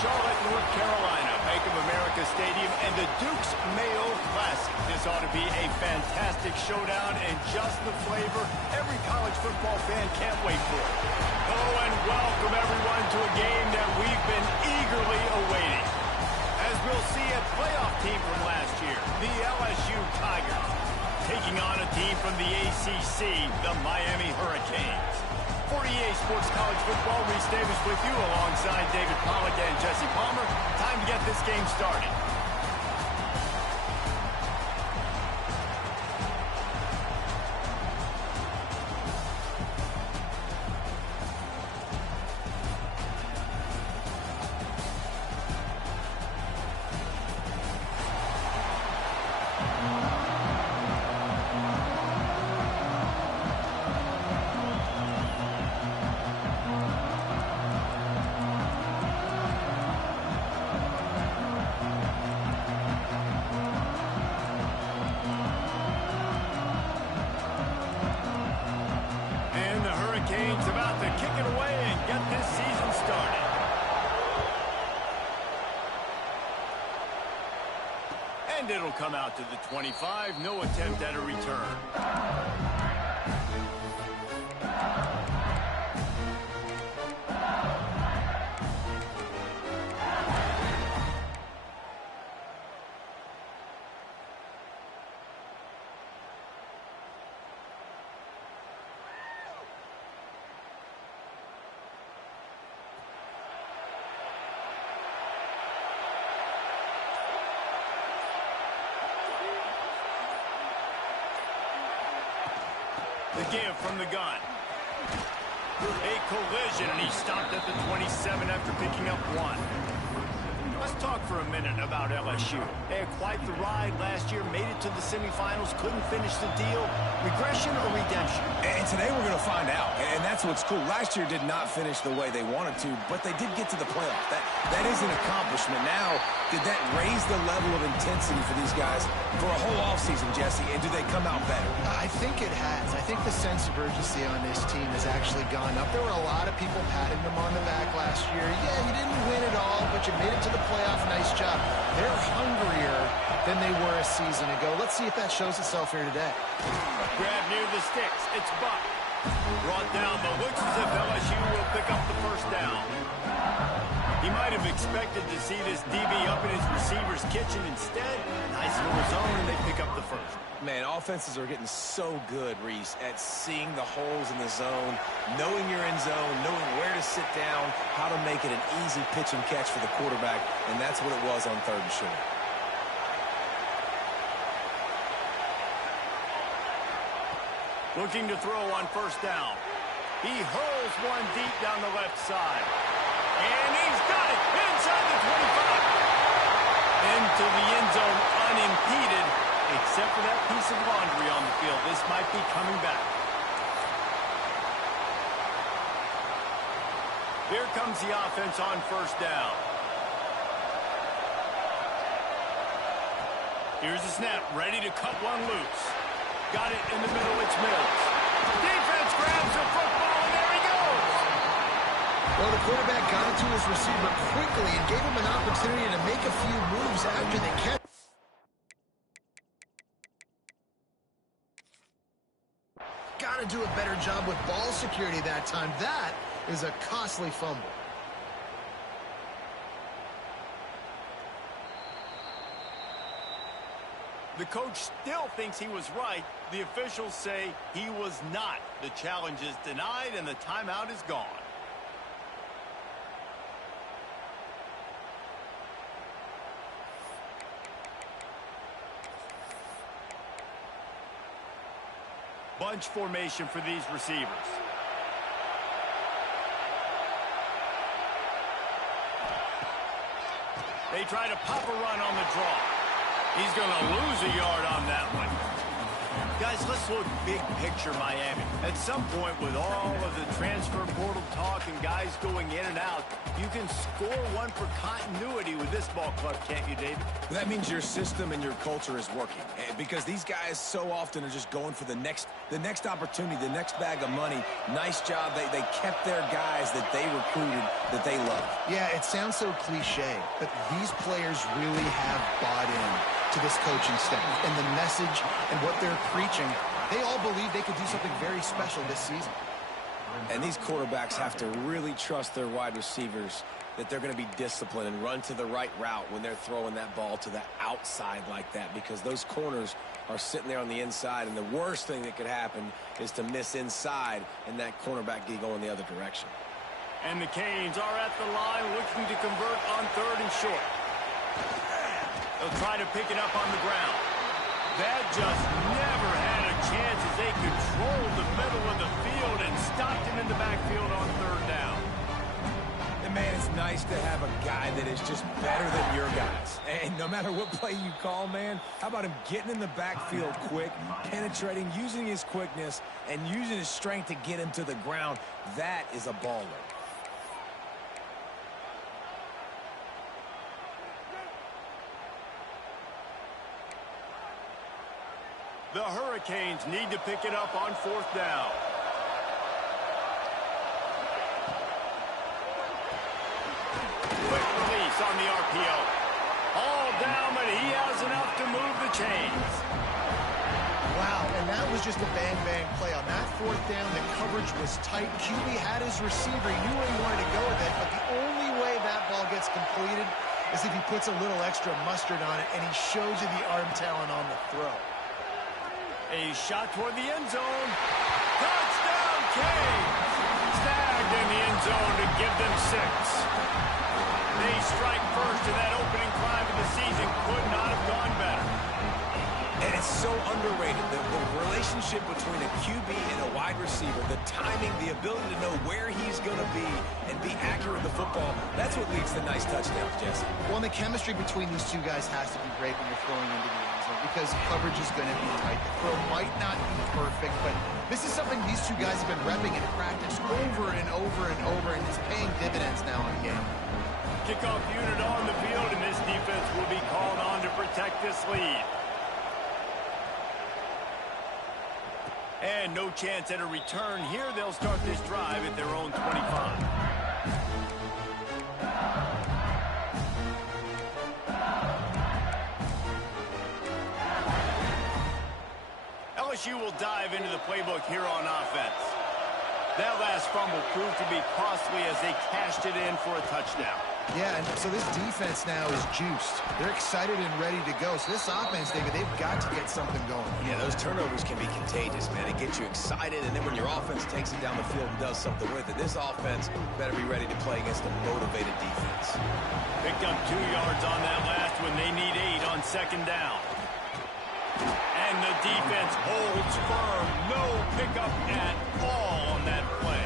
Charlotte, North Carolina, Bank of America Stadium, and the Duke's Mayo Classic. This ought to be a fantastic showdown and just the flavor every college football fan can't wait for. Oh, and welcome everyone to a game that we've been eagerly awaiting. As we'll see, a playoff team from last year, the LSU Tigers, taking on a team from the ACC, the Miami Hurricanes. For EA Sports College Football, Reese Davis with you alongside David Pollack and Jesse Palmer. Time to get this game started. About to kick it away and get this season started. And it'll come out to the 25. No attempt at a return. The give from the gun. A collision, and he stopped at the 27 after picking up one. Let's talk for a minute about LSU. They had quite the ride last year, made it to the semifinals, couldn't finish the deal. Regression or redemption? And today we're going to find out, and that's what's cool. Last year did not finish the way they wanted to, but they did get to the playoff. That is an accomplishment. Now, did that raise the level of intensity for these guys for a whole offseason, Jesse, and do they come out better? I think it has. I think the sense of urgency on this team has actually gone up. There were a lot of people patting them on the back last year. Yeah, you didn't win it all, but you made it to the playoff. Nice job. They're hungrier than they were a season ago. Let's see if that shows itself here today. Grab near the sticks. It's Buck. Brought down, but looks as if LSU will pick up the first down. He might have expected to see this DB up in his receiver's kitchen. Instead, nice little zone, and they pick up the first. Man, offenses are getting so good, Reese, at seeing the holes in the zone, knowing you're in zone, knowing where to sit down, how to make it an easy pitch and catch for the quarterback, and that's what it was on 3rd and short. Looking to throw on first down. He hurls one deep down the left side. And he's got it inside the 25. Into the end zone unimpeded, except for that piece of laundry on the field. This might be coming back. Here comes the offense on first down. Here's the snap, ready to cut one loose. Got it in the middle, it's Mills. Defense grabs the football, and there he goes. Well, the quarterback got it to his receiver quickly and gave him an opportunity to make a few moves after the catch. Got to do a better job with ball security that time. That is a costly fumble. The coach still thinks he was right. The officials say he was not. The challenge is denied, and the timeout is gone. Bunch formation for these receivers. They try to pop a run on the draw. He's going to lose a yard on that one. Guys, let's look big picture Miami. At some point, with all of the transfer portal talk and guys going in and out, you can score one for continuity with this ball club, can't you, David? That means your system and your culture is working. Because these guys so often are just going for the next opportunity, the next bag of money. Nice job. They kept their guys that they recruited, that they love. Yeah, it sounds so cliche, but these players really have bought in to this coaching staff and the message and what they're preaching. They all believe they could do something very special this season. And these quarterbacks have to really trust their wide receivers that they're going to be disciplined and run to the right route when they're throwing that ball to the outside like that, because those corners are sitting there on the inside, and the worst thing that could happen is to miss inside and that cornerback be going the other direction. And the Canes are at the line looking to convert on 3rd and short. They'll try to pick it up on the ground. That just never had a chance as they controlled the middle of the field and stopped him in the backfield on 3rd down. And man, it's nice to have a guy that is just better than your guys. And no matter what play you call, man, how about him getting in the backfield quick, penetrating, using his quickness, and using his strength to get him to the ground. That is a baller. The Hurricanes need to pick it up on 4th down. Quick release on the RPO. All down, but he has enough to move the chains. Wow, and that was just a bang-bang play. On that 4th down, the coverage was tight. QB had his receiver. He knew where he wanted to go with it, but the only way that ball gets completed is if he puts a little extra mustard on it, and he shows you the arm talent on the throw. A shot toward the end zone. Touchdown, Canes! Snagged in the end zone to give them 6. They strike first in that opening drive of the season. Could not have gone better. And it's so underrated, the relationship between a QB and a wide receiver, the timing, the ability to know where he's going to be and be accurate with the football, that's what leads to nice touchdowns, Jesse. Well, and the chemistry between these two guys has to be great when you're throwing into the end zone, because coverage is going to be tight. The throw might not be perfect, but this is something these two guys have been repping in practice over and over and over, and it's paying dividends now in the game. Kickoff unit on the field, and this defense will be called on to protect this lead. And no chance at a return here. They'll start this drive at their own 25. LSU will dive into the playbook here on offense. That last fumble proved to be costly as they cashed it in for a touchdown. Yeah, and so this defense now is juiced. They're excited and ready to go. So this offense, David, they've got to get something going. Yeah, those turnovers can be contagious, man. It gets you excited, and then when your offense takes it down the field and does something with it, this offense better be ready to play against a motivated defense. Picked up 2 yards on that last one. They need 8 on 2nd down. And the defense holds firm. No pickup at all on that play.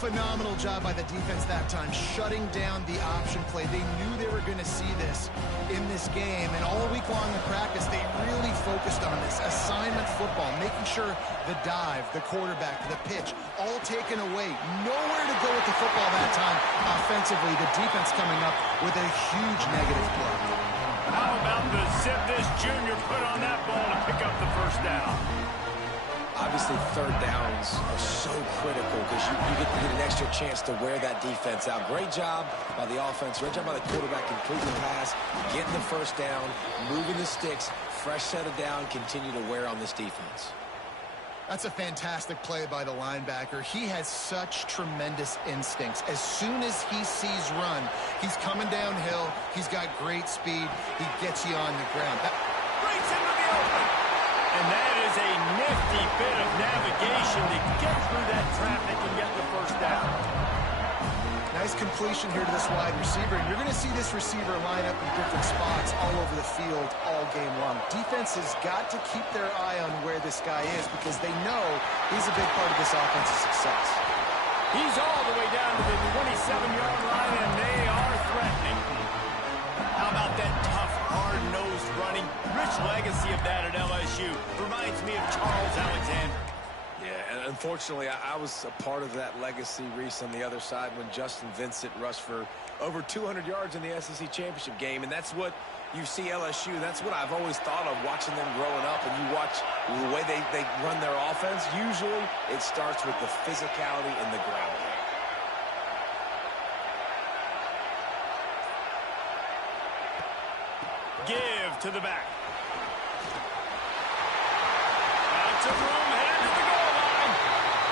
Phenomenal job by the defense that time, shutting down the option play. They knew they were going to see this in this game, and all week long in practice, they really focused on this assignment football, making sure the dive, the quarterback, the pitch, all taken away. Nowhere to go with the football that time offensively. The defense coming up with a huge negative play. How about the zip this junior put on that ball to pick up the 1st down? Obviously, 3rd downs are so critical because you get an extra chance to wear that defense out. Great job by the offense. Great job by the quarterback completing the pass, getting the 1st down, moving the sticks, fresh set of down, continue to wear on this defense. That's a fantastic play by the linebacker. He has such tremendous instincts. As soon as he sees run, he's coming downhill. He's got great speed. He gets you on the ground. Breaks into the open. And that is a nifty bit of navigation to get through that traffic and get the 1st down. Nice completion here to this wide receiver. And you're going to see this receiver line up in different spots all over the field all game long. Defense has got to keep their eye on where this guy is because they know he's a big part of this offense's success. He's all the way down to the 27-yard line, and they are threatening. How about that tough, hard-nosed most running. Rich legacy of that at LSU. Reminds me of Charles Alexander. Yeah, and unfortunately, I was a part of that legacy, Reese, on the other side when Justin Vincent rushed for over 200 yards in the SEC championship game, and that's what you see LSU. That's what I've always thought of watching them growing up, and you watch the way they run their offense. Usually, it starts with the physicality in the ground game. Give to the back. Got some room, headed to the goal line.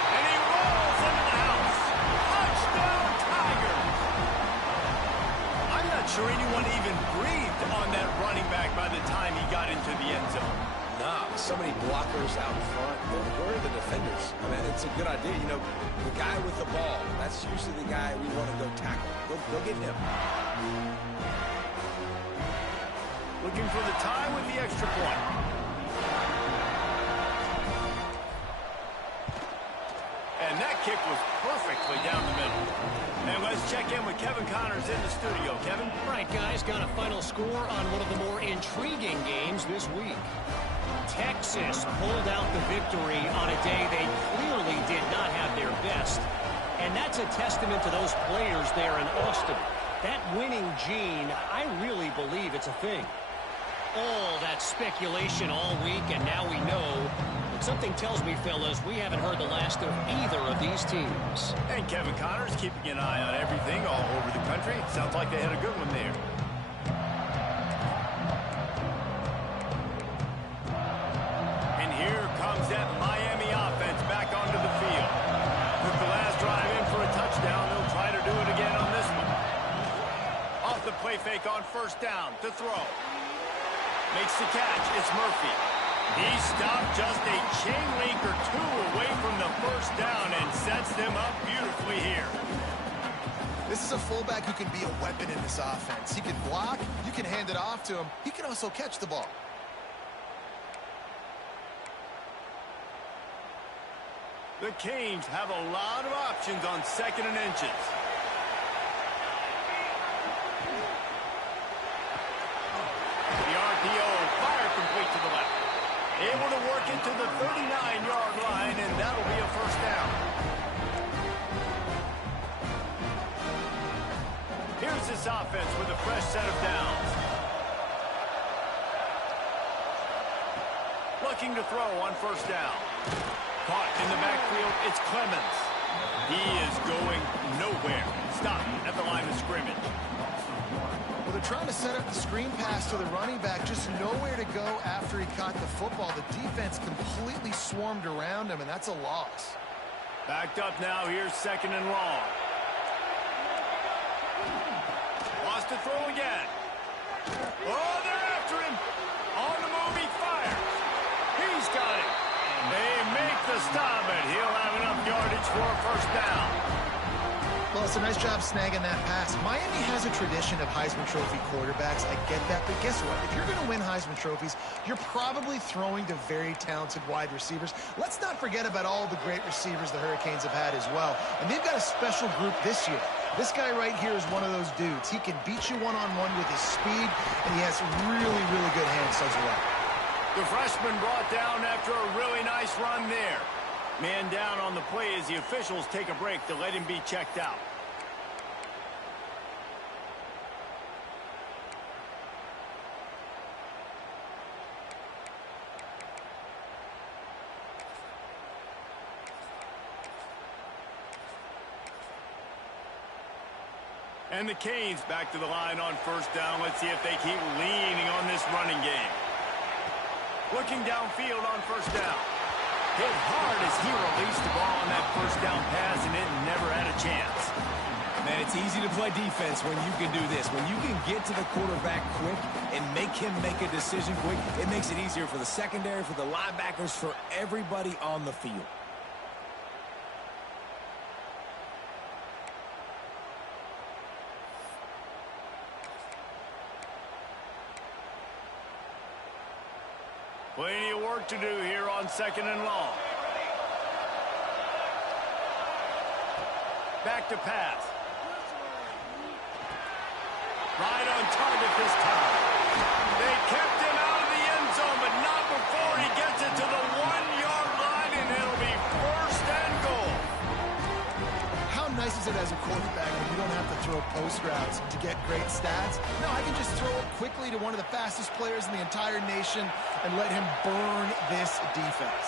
And he rolls into the house. Touchdown, Tigers. I'm not sure anyone even breathed on that running back by the time he got into the end zone. Nah, so many blockers out front. Where are the defenders? I mean, it's a good idea. You know, the guy with the ball, that's usually the guy we want to go tackle. Go get him. Looking for the tie with the extra point. And that kick was perfectly down the middle. And let's check in with Kevin Connors in the studio. Kevin? All right, guys, got a final score on one of the more intriguing games this week. Texas pulled out the victory on a day they clearly did not have their best. And that's a testament to those players there in Austin. That winning gene, I really believe it's a thing. All that speculation all week, and now we know. But something tells me, fellas, we haven't heard the last of either of these teams. And Kevin Connors keeping an eye on everything all over the country. Sounds like they had a good one there. And here comes that Miami offense back onto the field. With the last drive in for a touchdown, they'll try to do it again on this one. Off the play fake on first down to throw. Makes the catch. It's Murphy. He stopped just a chain link or two away from the first down and sets them up beautifully here. This is a fullback who can be a weapon in this offense. He can block. You can hand it off to him. He can also catch the ball. The Canes have a lot of options on 2nd and inches. The RPO, fire complete to the left. Able to work it to the 39-yard line, and that'll be a first down. Here's this offense with a fresh set of downs. Looking to throw on first down. Caught in the backfield, it's Clemens. He is going nowhere. Stopped at the line of scrimmage. Well, they're trying to set up the screen pass to the running back, just nowhere to go after he caught the football. The defense completely swarmed around him, and that's a loss. Backed up now, here's 2nd and long. Lost to throw again. Oh, they're after him. On the move, he fires. He's got it. They make the stop, and he'll have enough yardage for a first down. Well, it's a nice job snagging that pass. Miami has a tradition of Heisman Trophy quarterbacks. I get that, but guess what? If you're going to win Heisman Trophies, you're probably throwing to very talented wide receivers. Let's not forget about all the great receivers the Hurricanes have had as well. And they've got a special group this year. This guy right here is one of those dudes. He can beat you one-on-one with his speed, and he has really, really good hands as well. The freshman brought down after a really nice run there. Man down on the play as the officials take a break to let him be checked out. And the Canes back to the line on first down. Let's see if they keep leaning on this running game. Looking downfield on first down. Hit hard as he released the ball on that first down pass, and it never had a chance. Man, it's easy to play defense when you can do this. When you can get to the quarterback quick and make him make a decision quick, it makes it easier for the secondary, for the linebackers, for everybody on the field. Plenty of work to do here on 2nd and long. Back to pass. Right on target this time. They kept it. it as a quarterback when you don't have to throw post routes to get great stats? No, I can just throw it quickly to one of the fastest players in the entire nation and let him burn this defense.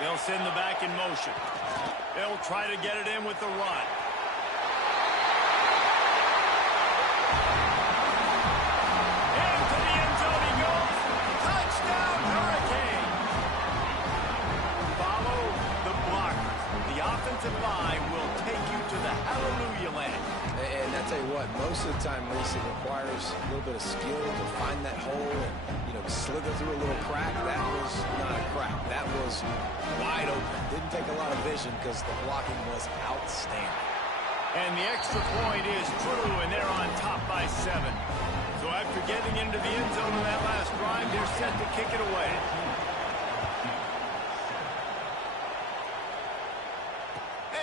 They'll send the back in motion. They'll try to get it in with the run. Into the end zone he goes. Touchdown, Hurricane. Follow the blockers. The offensive line will take you to the hallelujah land. And I tell you what, most of the time, Reese, it requires a little bit of skill to find that hole and, slither through a little crack. That was not a crack. That was wide open. Didn't take a lot of vision because the blocking was outstanding. And the extra point is true, and they're on top by 7. So after getting into the end zone on that last drive, they're set to kick it away.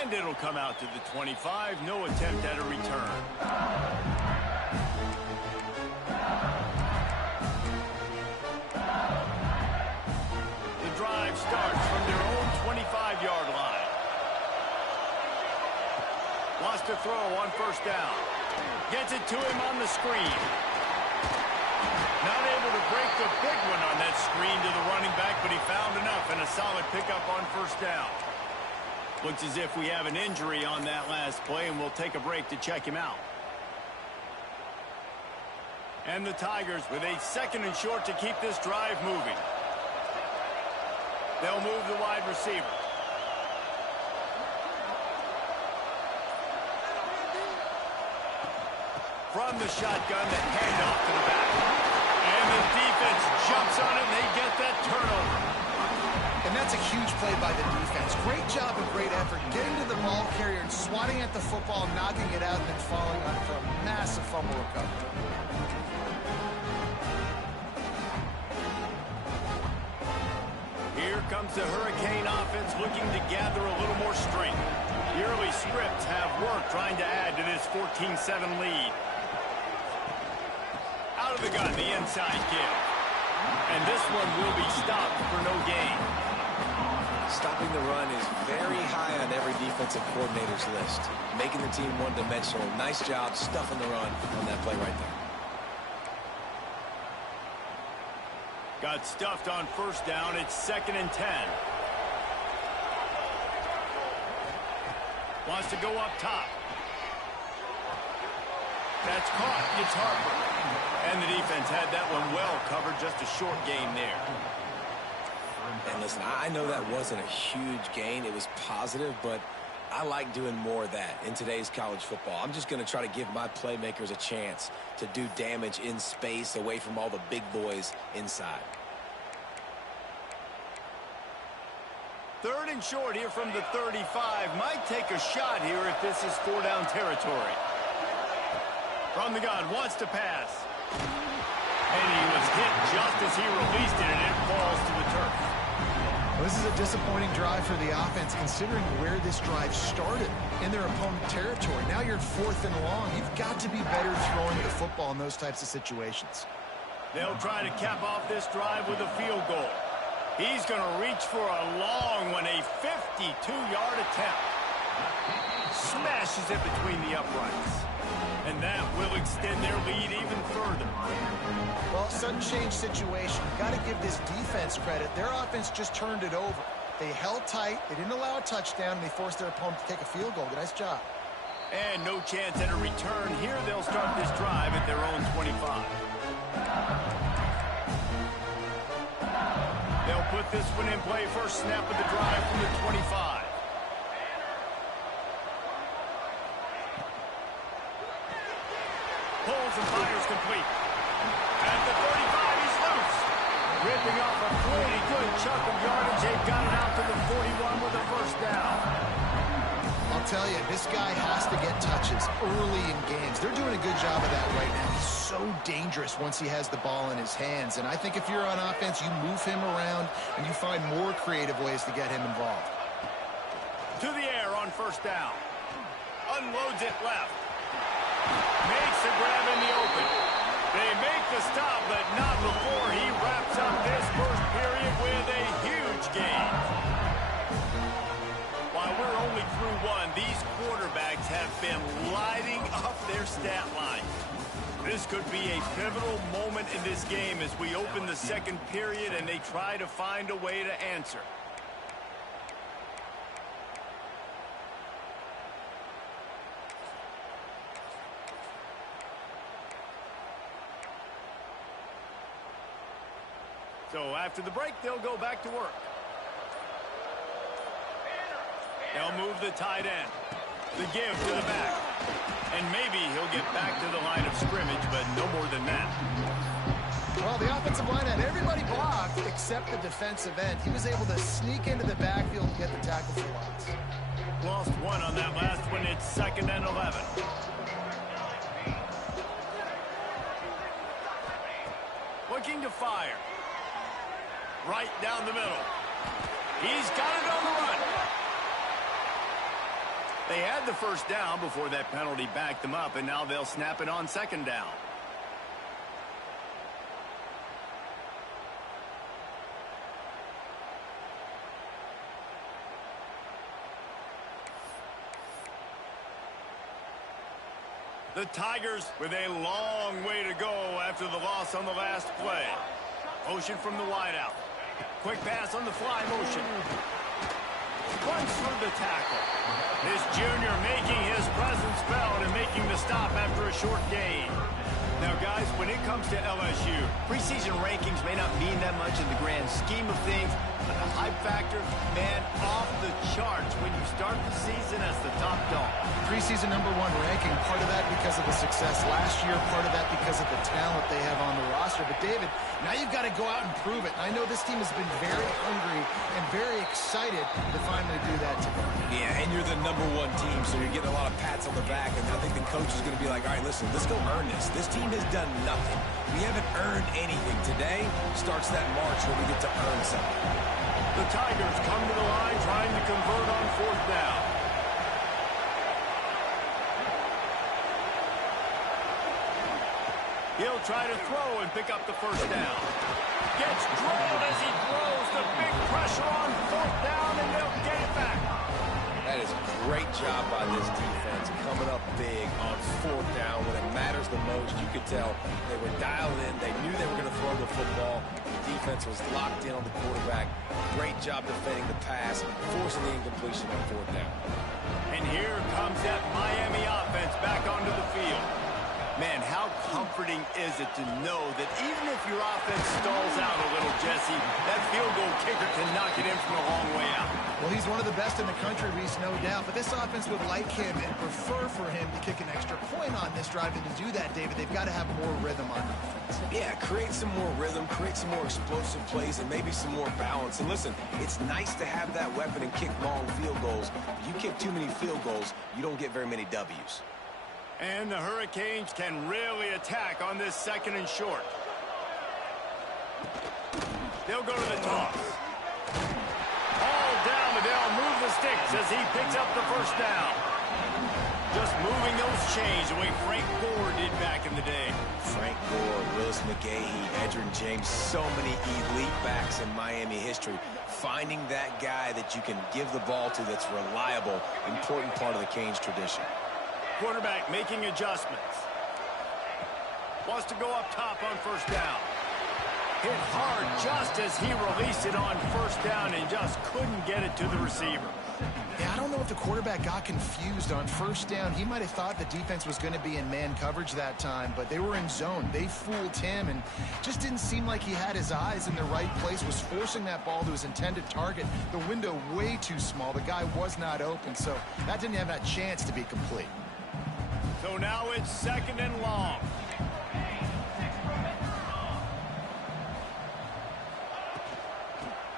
And it'll come out to the 25. No attempt at a return. The drive starts from their own 25-yard line. Wants to throw on first down. Gets it to him on the screen. Not able to break the big one on that screen to the running back, but he found enough and a solid pickup on first down. Looks as if we have an injury on that last play, and we'll take a break to check him out. And the Tigers with a 2nd and short to keep this drive moving. They'll move the wide receiver. From the shotgun, the handoff to the back. And the defense jumps on it, and they get that turnover. And that's a huge play by the defense. Great job and great effort getting to the ball carrier and swatting at the football, knocking it out, and then falling on for a massive fumble recovery. Here comes the Hurricane offense looking to gather a little more strength. The early scripts have worked trying to add to this 14-7 lead. Out of the gun, the inside kick. And this one will be stopped for no gain. Stopping the run is very high on every defensive coordinator's list. Making the team one-dimensional. Nice job stuffing the run on that play right there. Got stuffed on first down. It's 2nd and 10. Wants to go up top. That's caught. It's Harper. And the defense had that one well covered. Just a short gain there. And listen, I know that wasn't a huge gain. It was positive, but I like doing more of that in today's college football. I'm just going to try to give my playmakers a chance to do damage in space away from all the big boys inside. 3rd and short here from the 35. Might take a shot here if this is 4-down territory. From the gun, wants to pass. And he was hit just as he released it, and it falls to the turf. Well, this is a disappointing drive for the offense, considering where this drive started in their opponent territory. Now you're 4th and long. You've got to be better throwing the football in those types of situations. They'll try to cap off this drive with a field goal. He's going to reach for a long one, a 52-yard attempt. Smashes it between the uprights. And that will extend their lead even further. Well, sudden change situation. You've got to give this defense credit. Their offense just turned it over. They held tight. They didn't allow a touchdown, and they forced their opponent to take a field goal. Nice job. And no chance at a return. Here they'll start this drive at their own 25. They'll put this one in play. First snap of the drive from the 25. Pulls and fires complete. At the 35, he's loose. Ripping off a pretty good chunk of yardage. They've got it out to the 41 with a first down. I'll tell you, this guy has to get touches early in games. They're doing a good job of that right now. He's so dangerous once he has the ball in his hands. And I think if you're on offense, you move him around and you find more creative ways to get him involved. To the air on first down. Unloads it left. Makes the grab in the open. They make the stop, but not before he wraps up this first period with a huge gain. While we're could be a pivotal moment in this game as we open the second period and they try to find a way to answer. So after the break, they'll go back to work. They'll move the tight end. The give to the back. And maybe he'll get back to the line of scrimmage, but no more than that. Well, the offensive line had everybody blocked except the defensive end. He was able to sneak into the backfield and get the tackle for loss. Lost one on that last one. It's 2nd and 11. Looking to fire. Right down the middle. He's got it on the run. They had the first down before that penalty backed them up, and now they'll snap it on 2nd down. The Tigers with a long way to go after the loss on the last play. Motion from the wideout. Quick pass on the fly motion. Runs through the tackle. This junior making his presence felt and making the stop after a short gain. Now, guys, when it comes to LSU, preseason rankings may not mean that much in the grand scheme of things, but the hype factor, man, off the charts when you start the season as the top dog. Preseason #1 ranking, part of that because of the success last year, part of that because of the talent they have on the roster. But, David, now you've got to go out and prove it. And I know this team has been very hungry and very excited to finally do that today. Yeah, and you're the #1 team, so you're getting a lot of pats on the back, and I think the coach is going to be like, all right, listen, let's go earn this. This team has done nothing. We haven't earned anything. Today starts that march where we get to earn something. The Tigers come to the line trying to convert on 4th down. He'll try to throw and pick up the first down. Gets drilled as he throws. The big pressure on 4th down, and they'll get it back. That is a great job by this defense, coming up big on 4th down when it matters the most. You could tell they were dialed in. They knew they were going to throw the football. The defense was locked in on the quarterback. Great job defending the pass, forcing the incompletion on 4th down. And here comes that Miami offense back onto the field. Man, how comforting is it to know that even if your offense stalls out a little, Jesse, that field goal kicker can knock it in from a long way out. Well, he's one of the best in the country, Reese, no doubt. But this offense would like him and prefer for him to kick an extra point on this drive. And to do that, David, they've got to have more rhythm on offense. Yeah, create some more rhythm, create some more explosive plays, and maybe some more balance. And listen, it's nice to have that weapon and kick long field goals. But you kick too many field goals, you don't get very many W's. And the Hurricanes can really attack on this 2nd and short. They'll go to the toss. All down, and they'll move the sticks as he picks up the first down. Just moving those chains the way Frank Gore did back in the day. Frank Gore, Willis McGahee, Edgerrin James, so many elite backs in Miami history. Finding that guy that you can give the ball to that's reliable, important part of the Canes tradition. Quarterback making adjustments. Wants to go up top on 1st down. Hit hard just as he released it on 1st down and just couldn't get it to the receiver. Yeah, I don't know if the quarterback got confused on 1st down. He might have thought the defense was going to be in man coverage that time, but they were in zone. They fooled him and just didn't seem like he had his eyes in the right place, was forcing that ball to his intended target. The window way too small. The guy was not open, so that didn't have that chance to be complete. So now it's 2nd and long.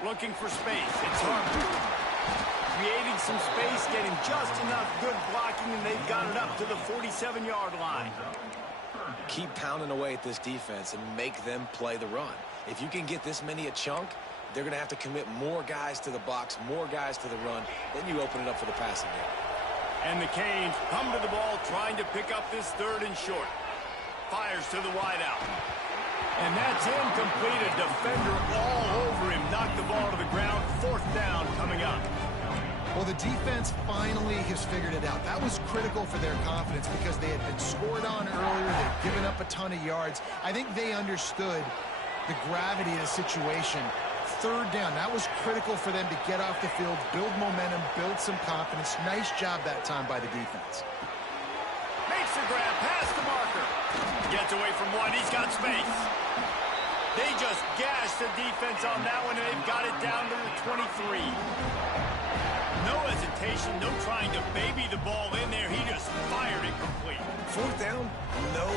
Looking for space. It's hard. Creating some space, getting just enough good blocking, and they've got it up to the 47-yard line. Keep pounding away at this defense and make them play the run. If you can get this many a chunk, they're going to have to commit more guys to the box, more guys to the run. Then you open it up for the passing game. And the Canes come to the ball trying to pick up this 3rd and short. Fires to the wideout. And that's incomplete. A defender all over him. Knocked the ball to the ground. 4th down coming up. Well, the defense finally has figured it out. That was critical for their confidence because they had been scored on earlier. They'd given up a ton of yards. I think they understood the gravity of the situation. Third down, that was critical for them to get off the field, build momentum, build some confidence. Nice job that time by the defense. Makes the grab, past the marker. Gets away from one, he's got space. They just gashed the defense on that one, and they've got it down to the 23. No hesitation, no trying to baby the ball in there. He just fired it complete. Fourth down, no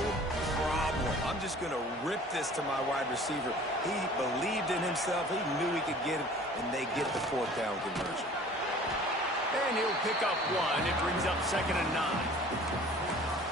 problem. I'm just going to rip this to my wide receiver. He believed in himself. He knew he could get it, and they get the fourth down conversion. And he'll pick up one. It brings up 2nd and 9.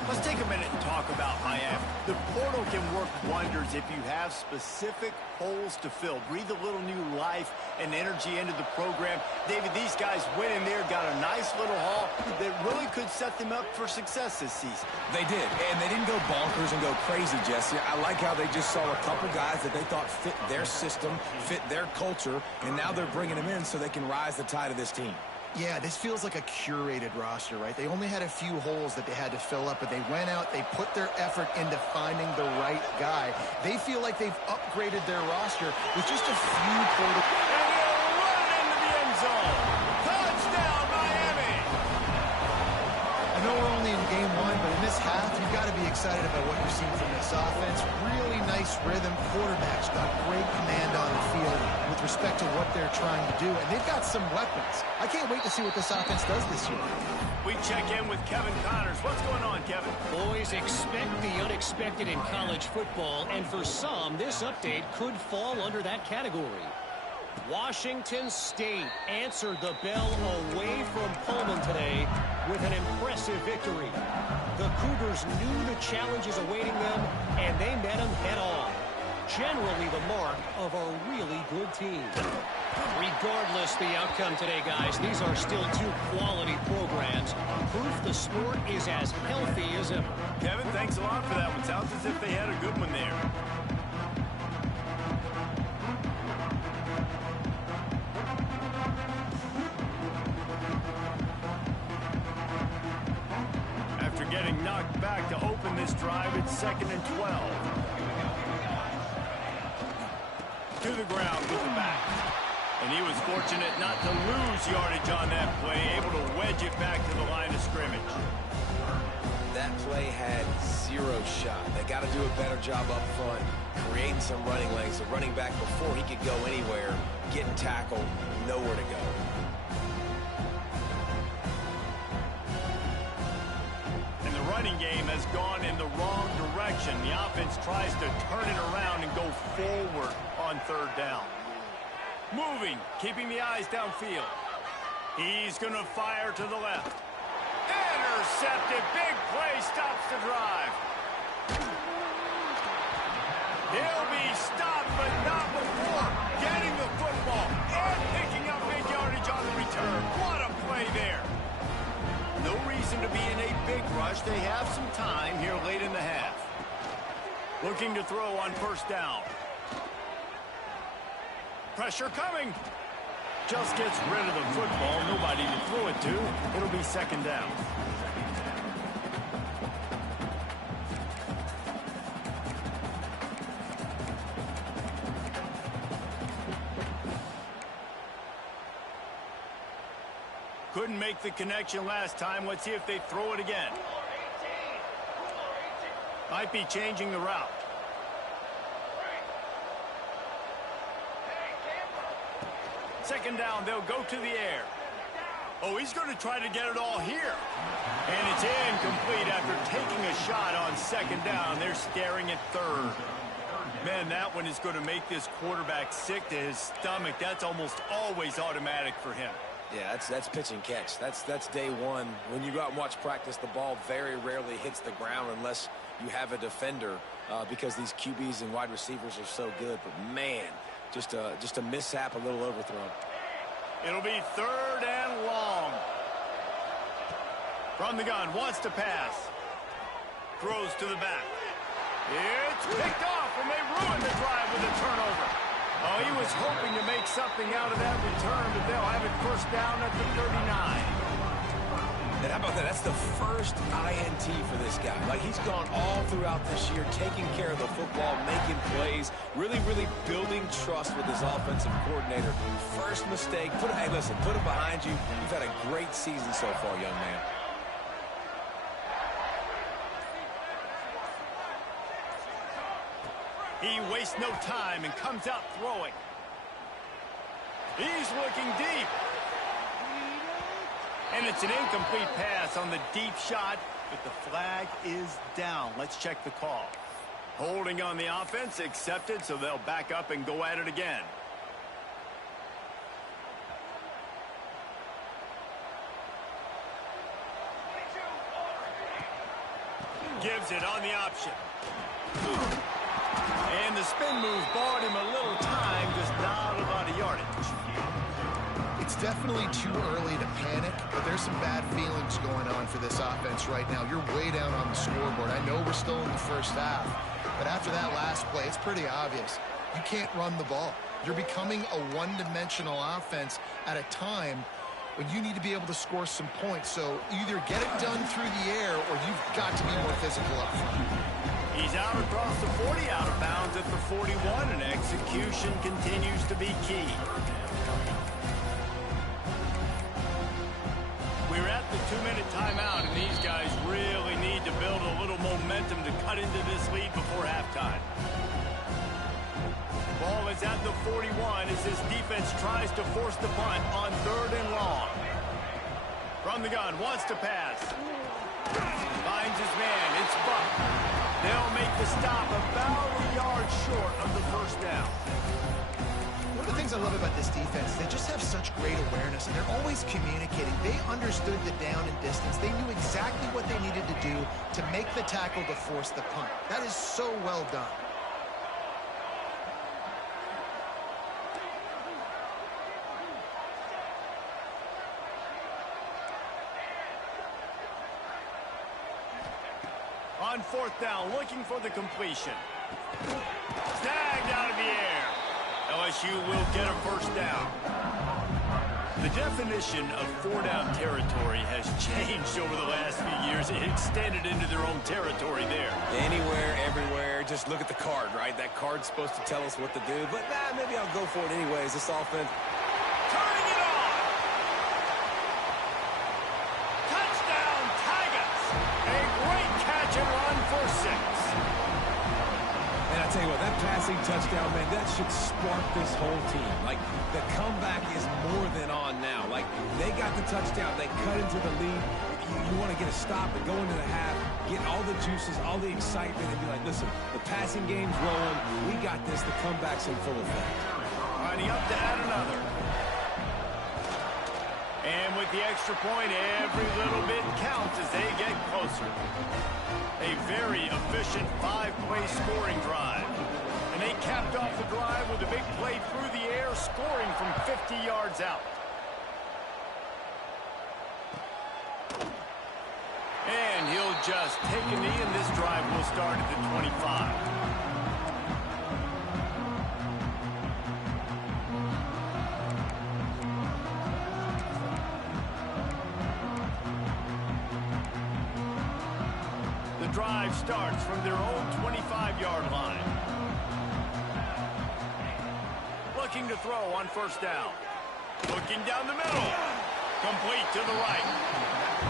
Let's take a minute and talk about Miami. The portal can work wonders if you have specific holes to fill. Breathe a little new life and energy into the program. David, these guys went in there, got a nice little haul that really could set them up for success this season. They did, and they didn't go bonkers and go crazy, Jesse. I like how they just saw a couple guys that they thought fit their system, fit their culture, and now they're bringing them in so they can rise the tide of this team. Yeah, this feels like a curated roster, right? They only had a few holes that they had to fill up, but they went out, they put their effort into finding the right guy. They feel like they've upgraded their roster with just a few portal. And he'll run it into the end zone. Touchdown, Miami! I know we're only in game one, but in this half, you've got to be excited about what you're seeing from this offense. Really nice rhythm. Quarterback's got great command on the field with respect to what they're trying to do, and they've got some weapons. I can't wait to see what this offense does this year. We check in with Kevin Connors. What's going on, Kevin? Boys, expect the unexpected in college football, and for some, this update could fall under that category. Washington State answered the bell away from Pullman today with an impressive victory. The Cougars knew the challenges awaiting them, and they met them head-on. Generally the mark of a really good team. Regardless the outcome today, guys, these are still two quality programs. Proof the sport is as healthy as ever. Kevin, thanks a lot for that one. Sounds as if they had a good one there. After getting knocked back to open this drive, it's 2nd and 12. To the ground with the back. And he was fortunate not to lose yardage on that play, able to wedge it back to the line of scrimmage. That play had zero shot. They got to do a better job up front, creating some running lanes. The running back, before he could go anywhere, getting tackled, nowhere to go. And the running game has gone in the wrong direction. The offense tries to turn it around and go forward on 3rd down. Moving, keeping the eyes downfield. He's going to fire to the left. Intercepted. Big play stops the drive. He'll be stopped, but not before getting the football and picking up big yardage on the return. What a play there. No reason to be in a big rush. They have some time here late in the half. Looking to throw on 1st down. Pressure coming. Just gets rid of the football. Nobody to throw it to. It'll be 2nd down. Couldn't make the connection last time. Let's see if they throw it again. Might be changing the route. Second down, they'll go to the air. Oh, he's going to try to get it all here. And it's incomplete after taking a shot on 2nd down. They're staring at 3rd. Man, that one is going to make this quarterback sick to his stomach. That's almost always automatic for him. Yeah, that's pitch and catch. That's day one. When you go out and watch practice, the ball very rarely hits the ground unless you have a defender because these QBs and wide receivers are so good. But, man, just a mishap, a little overthrown. It'll be 3rd and long. From the gun, wants to pass. Throws to the back. It's picked off, and they ruined the drive with a turnover. Oh, he was hoping to make something out of that return, but they'll have it first down at the 39. And how about that? That's the first INT for this guy. Like, he's gone all throughout this year, taking care of the football, making plays, really, really building trust with his offensive coordinator. First mistake. Hey, listen, put it behind you. You've had a great season so far, young man. He wastes no time and comes out throwing. He's looking deep. And it's an incomplete pass on the deep shot, but the flag is down. Let's check the call. Holding on the offense, accepted, so they'll back up and go at it again. Gives it on the option. And the spin move bought him a little time, just not a lot of yardage. It's definitely too early to panic, but there's some bad feelings going on for this offense right now. You're way down on the scoreboard. I know we're still in the first half, but after that last play, it's pretty obvious. You can't run the ball. You're becoming a one-dimensional offense at a time when you need to be able to score some points. So either get it done through the air or you've got to be more physical up front. He's out across the 40, out of bounds at the 41, and execution continues to be key. We're at the 2-minute timeout, and these guys really need to build a little momentum to cut into this lead before halftime. Ball is at the 41 as this defense tries to force the punt on 3rd and long. From the gun, wants to pass. Finds his man, it's Buck. They'll make the stop about a yard short of the first down. One of the things I love about this defense, they just have such great awareness, and they're always communicating. They understood the down and distance. They knew exactly what they needed to do to make the tackle to force the punt. That is so well done. On 4th down, looking for the completion. Snagged out of the air. LSU will get a first down. The definition of 4-down territory has changed over the last few years. It extended into their own territory there. Anywhere, everywhere, just look at the card, right? That card's supposed to tell us what to do, but maybe I'll go for it anyways. This offense. Turning it on. Touchdown, Tigers. A great catch and run for 6. And I tell you what, that passing touchdown, man, that should spark this whole team. Like, the comeback is more than on now. Like, they got the touchdown. They cut into the lead. You want to get a stop and go into the half, get all the juices, all the excitement, and be like, listen, the passing game's rolling. We got this. The comeback's in full effect. Lining up to add another. And with the extra point, every little bit counts as they get closer. A very efficient 5-play scoring drive. And they capped off the drive with a big play through the air, scoring from 50 yards out. And he'll just take a knee, and this drive will start at the 25. Drive starts from their own 25-yard line. Looking to throw on 1st down. Looking down the middle. Complete to the right.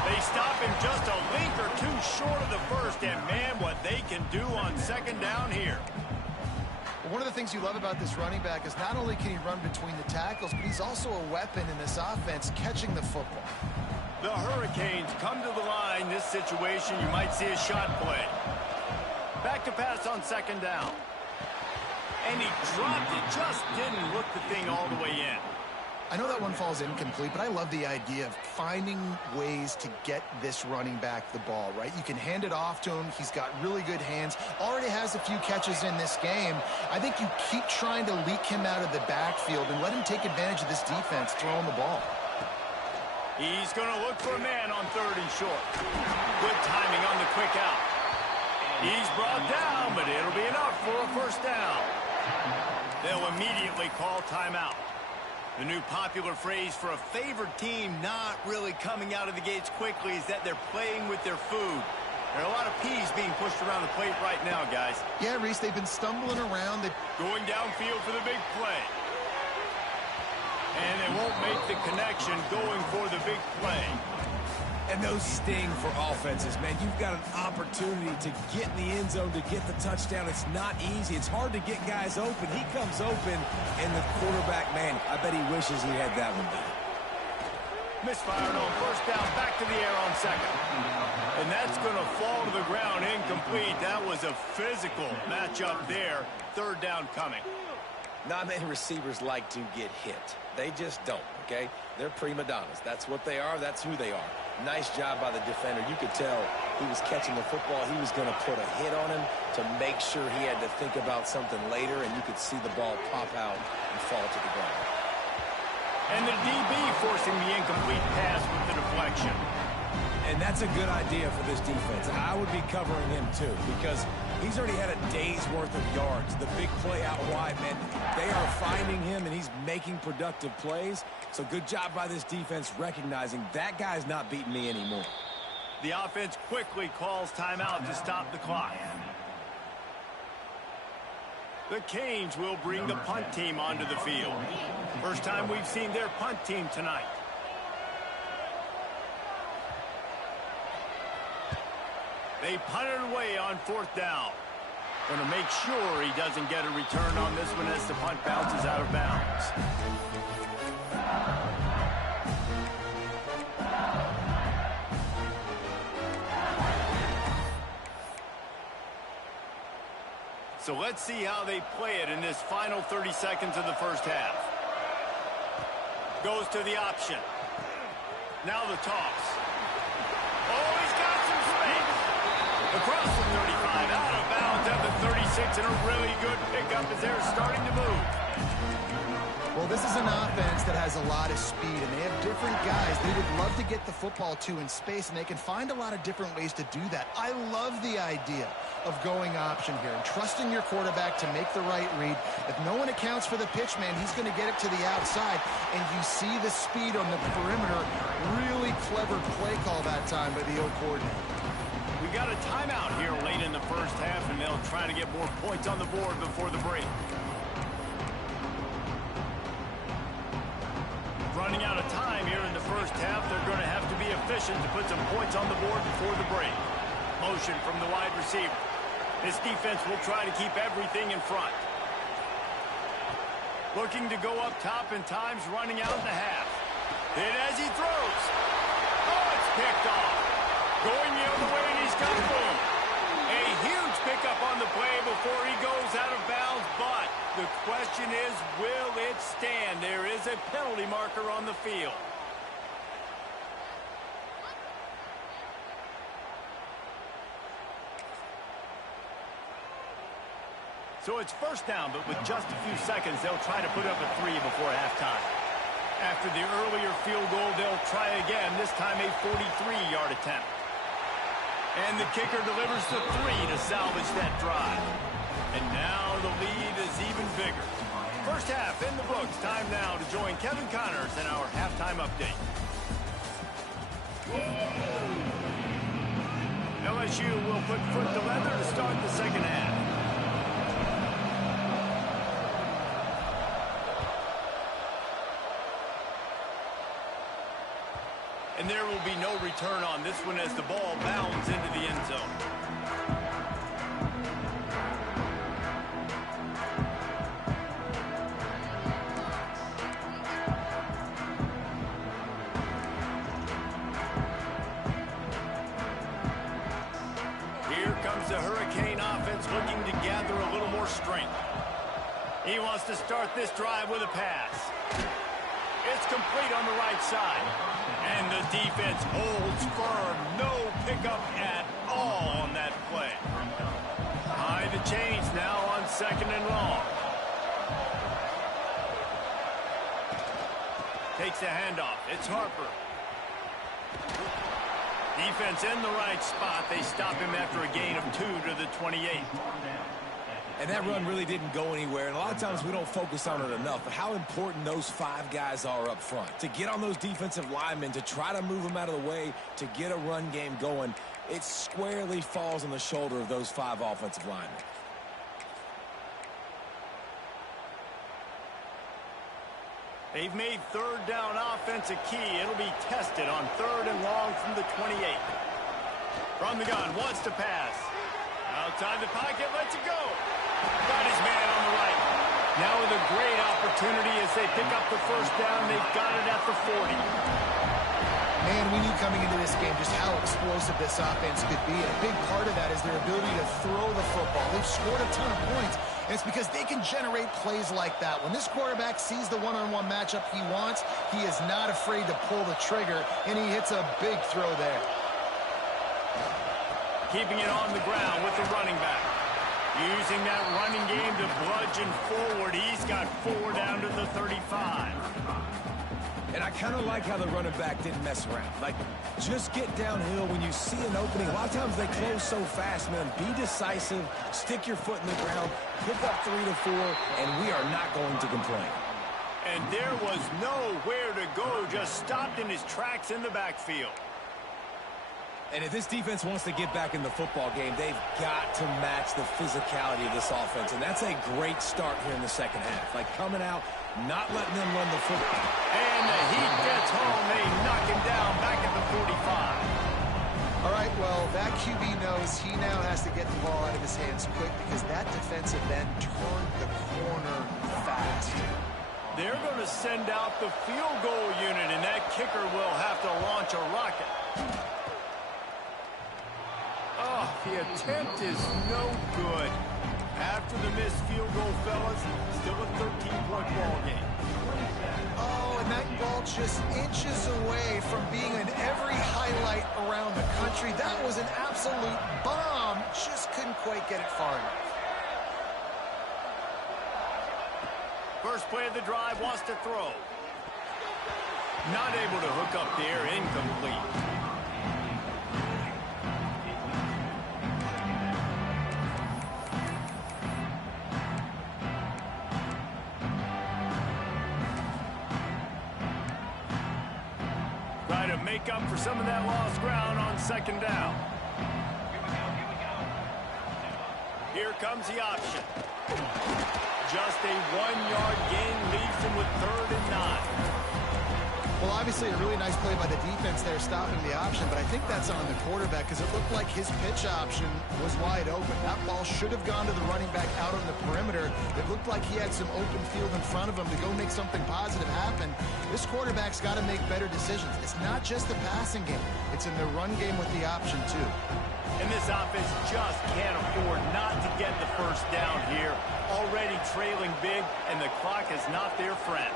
They stop him just a link or two short of the first, and man, what they can do on 2nd down here. Well, one of the things you love about this running back is not only can he run between the tackles, but he's also a weapon in this offense, catching the football. The Hurricanes come to the line. This situation, you might see a shot play. Back to pass on 2nd down. And he dropped it. Just didn't look the thing all the way in. I know that one falls incomplete, but I love the idea of finding ways to get this running back the ball, right? You can hand it off to him. He's got really good hands. Already has a few catches in this game. I think you keep trying to leak him out of the backfield and let him take advantage of this defense throwing the ball. He's going to look for a man on 3rd and short. Good timing on the quick out. He's brought down, but it'll be enough for a 1st down. They'll immediately call timeout. The new popular phrase for a favored team not really coming out of the gates quickly is that they're playing with their food. There are a lot of peas being pushed around the plate right now, guys. Yeah, Reese, they've been stumbling around. Going downfield for the big play. And they won't make the connection going for the big play. And those sting for offenses, man. You've got an opportunity to get in the end zone, to get the touchdown. It's not easy. It's hard to get guys open. He comes open, and the quarterback, man, I bet he wishes he had that one down. Misfired on first down, back to the air on second. And that's going to fall to the ground, incomplete. That was a physical matchup there. Third down coming. Not many receivers like to get hit. They just don't, okay? They're prima donnas. That's what they are. That's who they are. Nice job by the defender. You could tell he was catching the football. He was going to put a hit on him to make sure he had to think about something later, and you could see the ball pop out and fall to the ground. And the DB forcing the incomplete pass with the deflection. And that's a good idea for this defense. I would be covering him too, because he's already had a day's worth of yards. The big play out wide, man, they are finding him, and he's making productive plays. So good job by this defense recognizing that guy's not beating me anymore. The offense quickly calls timeout to stop the clock. The Canes will bring the punt team onto the field. First time we've seen their punt team tonight. They punt it away on fourth down. Going to make sure he doesn't get a return on this one as the punt bounces out of bounds. So let's see how they play it in this final 30 seconds of the first half. Goes to the option. Now the toss. Oh, he's got some space. Across the 35, out of bounds at the 36, and a really good pickup as they're starting to move. Well, this is an offense that has a lot of speed, and they have different guys they would love to get the football to in space, and they can find a lot of different ways to do that. I love the idea of going option here and trusting your quarterback to make the right read. If no one accounts for the pitch, man, he's going to get it to the outside, and you see the speed on the perimeter. Really clever play call that time by the O coordinator. We got a timeout here late in the first half, and they'll try to get more points on the board before the break. Running out of time here in the first half, they're going to have to be efficient to put some points on the board before the break. Motion from the wide receiver. This defense will try to keep everything in front. Looking to go up top, and time's running out in the half. Hit as he throws. Oh, it's picked off. Going the other way, and he's got a boom. A huge pickup on the play before he goes out of bounds, but the question is, will it stand? There is a penalty marker on the field. So it's first down, but with just a few seconds, they'll try to put up a 3 before halftime. After the earlier field goal, they'll try again, this time a 43-yard attempt. And the kicker delivers the 3 to salvage that drive. And now the lead is even bigger. First half in the books. Time now to join Kevin Connors in our halftime update. LSU will put foot to leather to start the second half. And there will be no return on this one as the ball bounds into the end zone. Here comes the Hurricane offense looking to gather a little more strength. He wants to start this drive with a pass. It's complete on the right side. And the defense holds firm. No pickup at all on that play. High the chains now on second and long. Takes a handoff. It's Harper. Defense in the right spot. They stop him after a gain of 2 to the 28. And that run really didn't go anywhere, and a lot of times we don't focus on it enough, but how important those 5 guys are up front. To get on those defensive linemen, to try to move them out of the way, to get a run game going, it squarely falls on the shoulder of those 5 offensive linemen. They've made third down offense a key. It'll be tested on 3rd and long from the 28. From the gun, wants to pass. Outside the pocket, lets it go. Got his man on the right. Now with a great opportunity as they pick up the first down. They've got it at the 40. Man, we knew coming into this game just how explosive this offense could be. And a big part of that is their ability to throw the football. They've scored a ton of points, and it's because they can generate plays like that. When this quarterback sees the one-on-one matchup he wants, he is not afraid to pull the trigger, and he hits a big throw there. Keeping it on the ground with the running back. Using that running game to bludgeon forward. He's got 4 down to the 35. And I kind of like how the running back didn't mess around. Like, just get downhill when you see an opening. A lot of times they close so fast, man. Be decisive, stick your foot in the ground, pick up 3 to 4, and we are not going to complain. And there was nowhere to go, just stopped in his tracks in the backfield. And if this defense wants to get back in the football game, they've got to match the physicality of this offense. And that's a great start here in the second half. Like, coming out, not letting them run the football. And the heat gets home. They knock him down back at the 45. All right, well, that QB knows he now has to get the ball out of his hands quick because that defensive end turned the corner fast. They're going to send out the field goal unit, and that kicker will have to launch a rocket. Oh, the attempt is no good. After the missed field goal, fellas, still a 13-point ball game. Oh, and that ball just inches away from being in every highlight around the country. That was an absolute bomb. Just couldn't quite get it far enough. First play of the drive, wants to throw. Not able to hook up there, incomplete. Make up for some of that lost ground on 2nd down. Here comes the option. Just a 1-yard gain leaves him with 3rd and 9. Well, obviously a really nice play by the defense there stopping the option, but I think that's on the quarterback because it looked like his pitch option was wide open. That ball should have gone to the running back out on the perimeter. It looked like he had some open field in front of him to go make something positive happen. This quarterback's got to make better decisions. It's not just the passing game. It's in the run game with the option, too. And this offense just can't afford not to get the first down here. Already trailing big, and the clock is not their friend.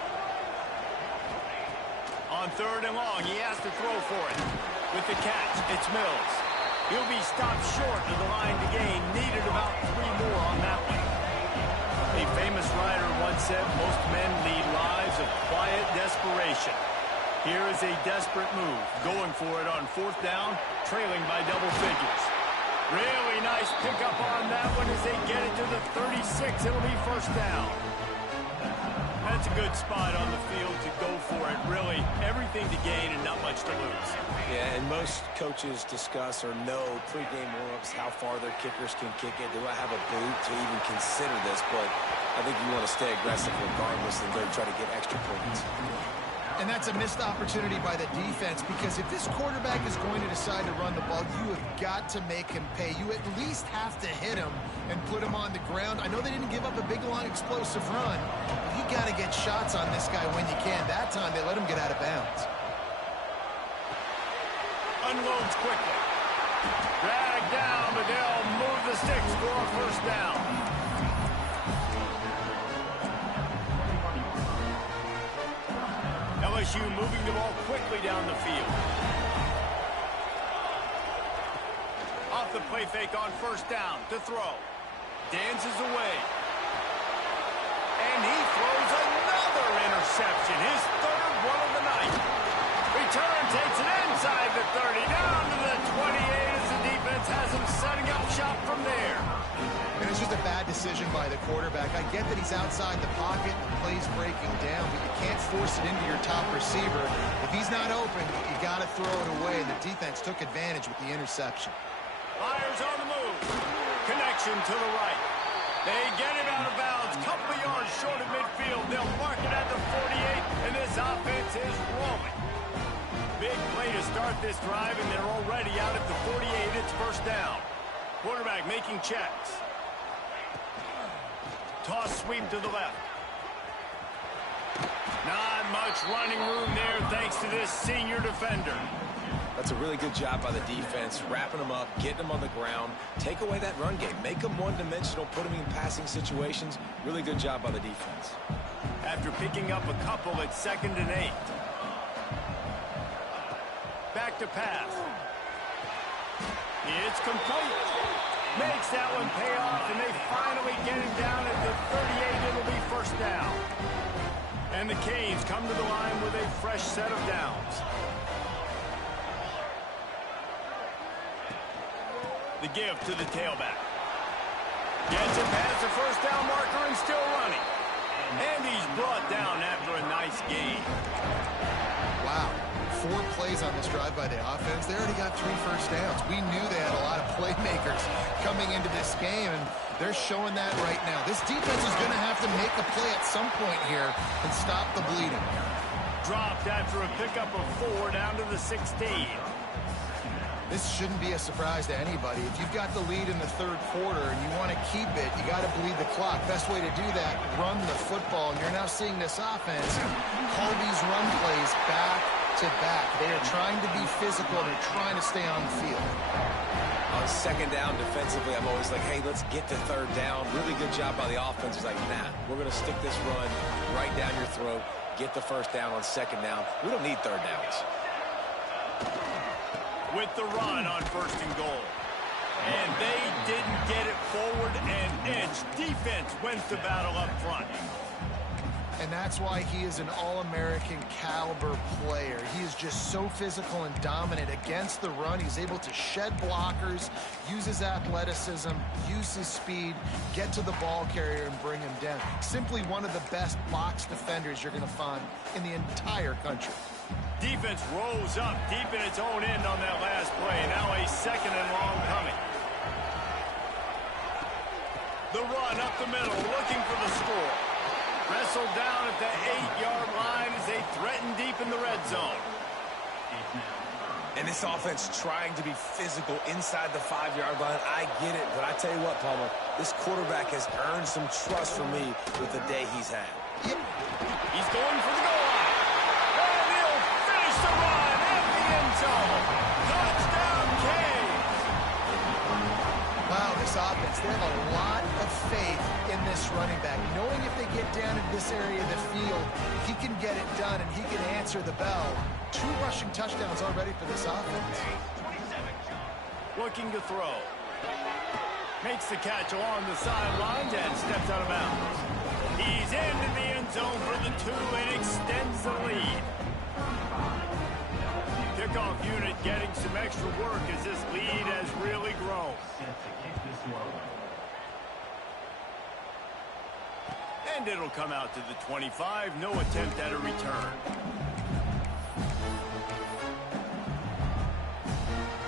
On 3rd and long, he has to throw for it. With the catch, it's Mills. He'll be stopped short of the line to gain. Needed about 3 more on that one. A famous writer once said, most men lead lives of quiet desperation. Here is a desperate move. Going for it on 4th down, trailing by double figures. Really nice pickup on that one as they get it to the 36. It'll be 1st down. That's a good spot on the field to go for it. Really, everything to gain and not much to lose. Yeah, and most coaches discuss or know pregame warm-ups how far their kickers can kick it. Do I have a boot to even consider this? But I think you want to stay aggressive regardless and go try to get extra points. And that's a missed opportunity by the defense because if this quarterback is going to decide to run the ball, you have got to make him pay. You at least have to hit him and put him on the ground. I know they didn't give up a big, long, explosive run, but you got to get shots on this guy when you can. That time they let him get out of bounds. Unloads quickly. Drag down, but they'll move the sticks for a 1st down. LSU moving the ball quickly down the field. Off the play fake on 1st down to throw. Dances away. And he throws another interception. His 3rd one of the night. Return takes it inside the 30, down to the 28 as the defense has him setting up shop from there. And it's just a bad decision by the quarterback. I get that he's outside the pocket and the play's breaking down, but you can't force it into your top receiver. If he's not open, you got to throw it away, and the defense took advantage with the interception. Fires on the move. Connection to the right. They get it out of bounds. Couple of yards short of midfield. They'll mark it at the 48, and this offense is rolling. Big play to start this drive, and they're already out at the 48. It's first down. Quarterback making checks. Toss sweep to the left. Not much running room there thanks to this senior defender. That's a really good job by the defense, wrapping them up, getting them on the ground, take away that run game, make them one-dimensional, put them in passing situations. Really good job by the defense. After picking up a couple at 2nd and 8. Back to pass. It's complete. Makes that one pay off, and they finally get him down at the 38. It'll be first down. And the Canes come to the line with a fresh set of downs. The give to the tailback. Gets it past the first down marker and still running. And he's brought down after a nice gain. Wow. 4 plays on this drive by the offense. They already got 3 first downs. We knew they had a lot of playmakers coming into this game, and they're showing that right now. This defense is going to have to make a play at some point here and stop the bleeding. Dropped after a pickup of 4 down to the 16. This shouldn't be a surprise to anybody. If you've got the lead in the 3rd quarter and you want to keep it, you got to bleed the clock. Best way to do that, run the football. And you're now seeing this offense call these run plays back to back. They are trying to be physical. They're trying to stay on the field. On 2nd down defensively, I'm always like, hey, let's get to 3rd down. Really good job by the offense. It's like, nah, we're going to stick this run right down your throat, get the first down on 2nd down. We don't need 3rd downs. With the run on 1st and goal. And they didn't get it forward, and Edge defense wins the battle up front. And that's why he is an All-American caliber player. He is just so physical and dominant against the run. He's able to shed blockers, use his athleticism, use his speed, get to the ball carrier and bring him down. Simply one of the best box defenders you're going to find in the entire country. Defense rose up deep in its own end on that last play. Now a 2nd and long coming. The run up the middle, looking for the score. Wrestled down at the 8-yard line as they threaten deep in the red zone. And this offense trying to be physical inside the 5-yard line. I get it, but I tell you what, Palmer, this quarterback has earned some trust from me with the day he's had. He's going for the goal line. And he'll finish the run at the end zone. Touchdown, Canes. Wow, this offense, they have a lot of faith in this running back, knowing if they get down into this area of the field, he can get it done and he can answer the bell. 2 rushing touchdowns already for this offense. Looking to throw. Makes the catch along the sidelines and steps out of bounds. He's into the end zone for the 2 and extends the lead. Kickoff unit getting some extra work as this lead has really grown. And it'll come out to the 25. No attempt at a return.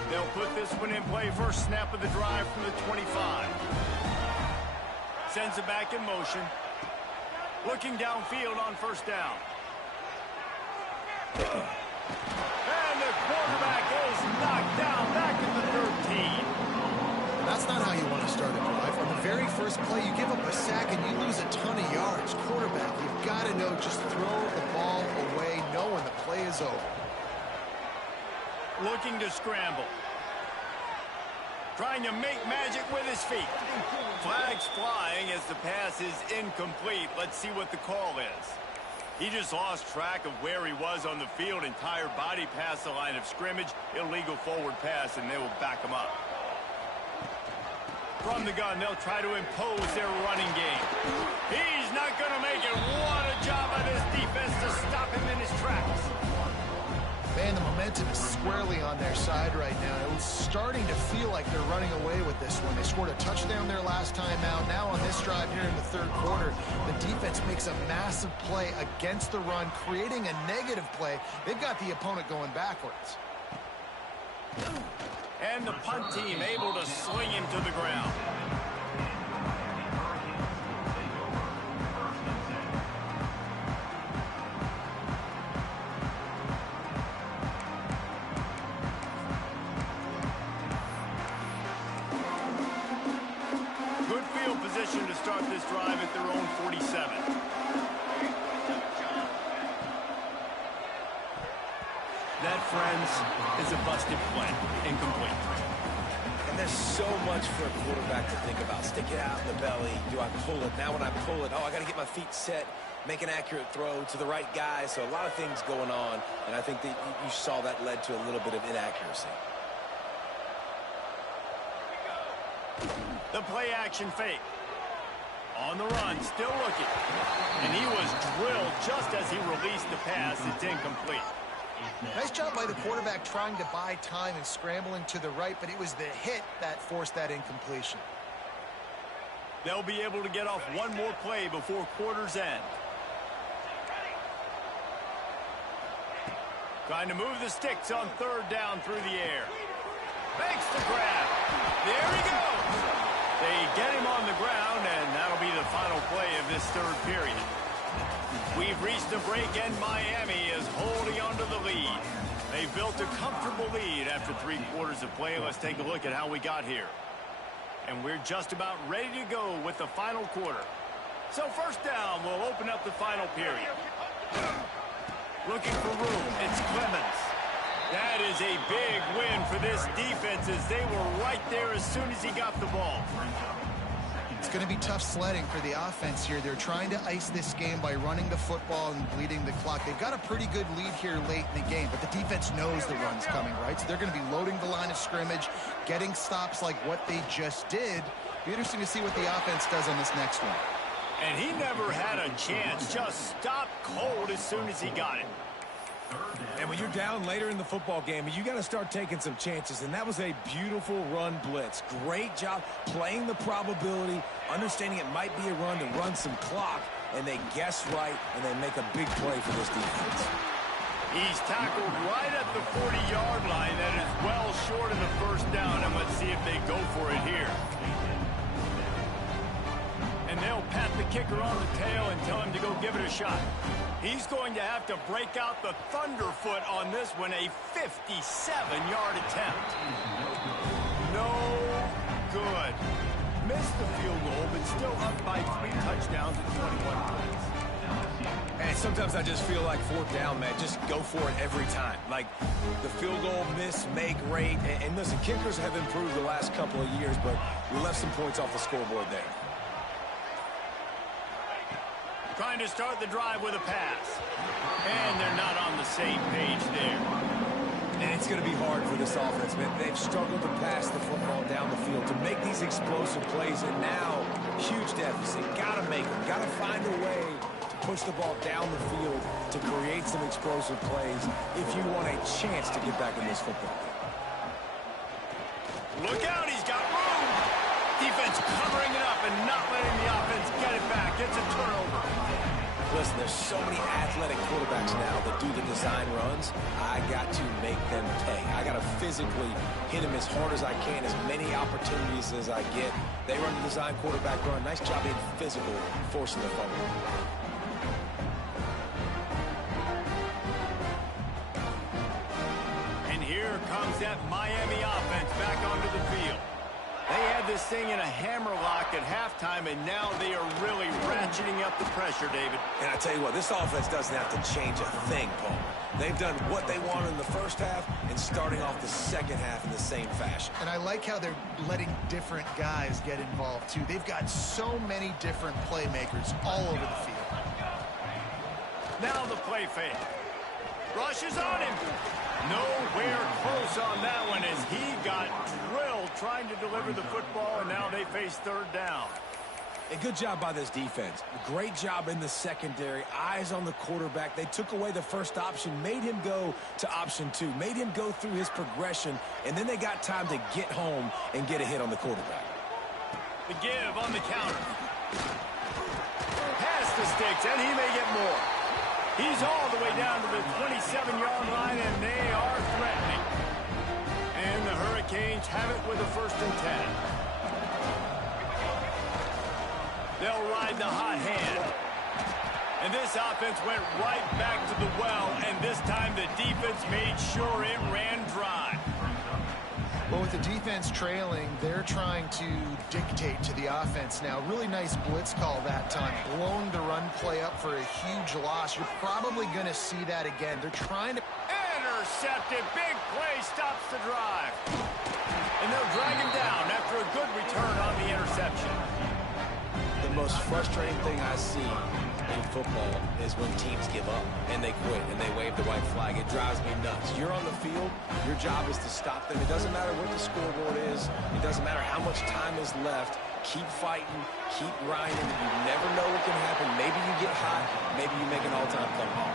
They'll put this one in play. First snap of the drive from the 25. Sends it back in motion. Looking downfield on first down. And the quarterback is knocked down back at the 13. That's not how you want to start a drive. On the very first play, you give up a sack and you lose a ton of yards. Quarterback, you've got to know, just throw the ball away, knowing the play is over. Looking to scramble. Trying to make magic with his feet. Flags flying as the pass is incomplete. Let's see what the call is. He just lost track of where he was on the field. Entire body past the line of scrimmage. Illegal forward pass, and they will back him up. From the gun, they'll try to impose their running game. He's not going to make it. What a job by this defense to stop him in his tracks. Man, the momentum momentum is squarely on their side right now. It was starting to feel like they're running away with this one. They scored a touchdown their last time out. Now on this drive here in the third quarter, the defense makes a massive play against the run, creating a negative play. They've got the opponent going backwards. And the punt team able to sling him to the ground. Good field position to start this drive at their own 47. That, friends, is a busted play. Incomplete. And there's so much for a quarterback to think about. Stick it out in the belly. Do I pull it? Now when I pull it, oh, I got to get my feet set, make an accurate throw to the right guy. So a lot of things going on, and I think that you saw that led to a little bit of inaccuracy. The play action fake. On the run, still looking. And he was drilled just as he released the pass. It's incomplete. Nice job by the quarterback trying to buy time and scrambling to the right, but it was the hit that forced that incompletion. They'll be able to get off one more play before quarter's end. Trying to move the sticks on third down through the air. Makes the grab. There he goes. They get him on the ground, and that'll be the final play of this third period. We've reached a break, and Miami is holding on to the lead. They've built a comfortable lead after 3 quarters of play. Let's take a look at how we got here. And we're just about ready to go with the final quarter. So first down, we'll open up the final period. Looking for room, it's Clemens. That is a big win for this defense as they were right there as soon as he got the ball. It's going to be tough sledding for the offense here. They're trying to ice this game by running the football and bleeding the clock. They've got a pretty good lead here late in the game, but the defense knows the run's coming, right? So they're going to be loading the line of scrimmage, getting stops like what they just did. Be interesting to see what the offense does on this next one. And he never had a chance. Just stopped cold as soon as he got it. And when you're down later in the football game, you got to start taking some chances. And that was a beautiful run blitz. Great job playing the probability, understanding it might be a run to run some clock. And they guess right, and they make a big play for this defense. He's tackled right at the 40-yard line. That is well short of the first down. And let's see if they go for it here. And they'll pat the kicker on the tail and tell him to go give it a shot. He's going to have to break out the thunderfoot on this one, a 57-yard attempt. No good. Missed the field goal, but still up by 3 touchdowns and 21 points. And sometimes I just feel like fourth down, man, just go for it every time. Like the field goal miss, make rate. And listen, kickers have improved the last couple of years, but we left some points off the scoreboard there. Trying to start the drive with a pass. And they're not on the same page there. And it's going to be hard for this offense, man. They've struggled to pass the football down the field to make these explosive plays, and now huge deficit. Got to make them. Got to find a way to push the ball down the field to create some explosive plays if you want a chance to get back in this football game. Look out, he's got room. Defense covering it up and not letting the offense get it back. It's a turnover. Listen, there's so many athletic quarterbacks now that do the design runs. I got to make them pay. I got to physically hit them as hard as I can, as many opportunities as I get. They run the design quarterback run. Nice job being physical, forcing the fumble. And here comes that Miami offense back onto the field. They had this thing in a hammerlock at halftime, and now they are really ratcheting up the pressure, David. And I tell you what, this offense doesn't have to change a thing, Paul. They've done what they wanted in the first half and starting off the second half in the same fashion. And I like how they're letting different guys get involved, too. They've got so many different playmakers all over the field. Now the play fake. Rushes on him. Nowhere close on that one as he got drilled trying to deliver the football, and now they face third down. A good job by this defense. Great job in the secondary. Eyes on the quarterback. They took away the first option, made him go to option 2, made him go through his progression, and then they got time to get home and get a hit on the quarterback. The give on the counter. Pass the sticks, and he may get more. He's all the way down to the 27-yard line, and they are threatening. And the Hurricanes have it with a 1st and 10. They'll ride the hot hand. And this offense went right back to the well, and this time the defense made sure it ran dry. Well, with the defense trailing, they're trying to dictate to the offense now. Really nice blitz call that time. Blowing the run play up for a huge loss. You're probably going to see that again. They're trying to... Intercepted. Big play stops the drive. And they'll drag him down after a good return on the interception. The most frustrating thing I see in football is when teams give up and they quit and they wave the white flag. It drives me nuts. You're on the field. Your job is to stop them. It doesn't matter what the scoreboard is. It doesn't matter how much time is left. Keep fighting. Keep grinding. You never know what can happen. Maybe you get hot. Maybe you make an all-time comeback.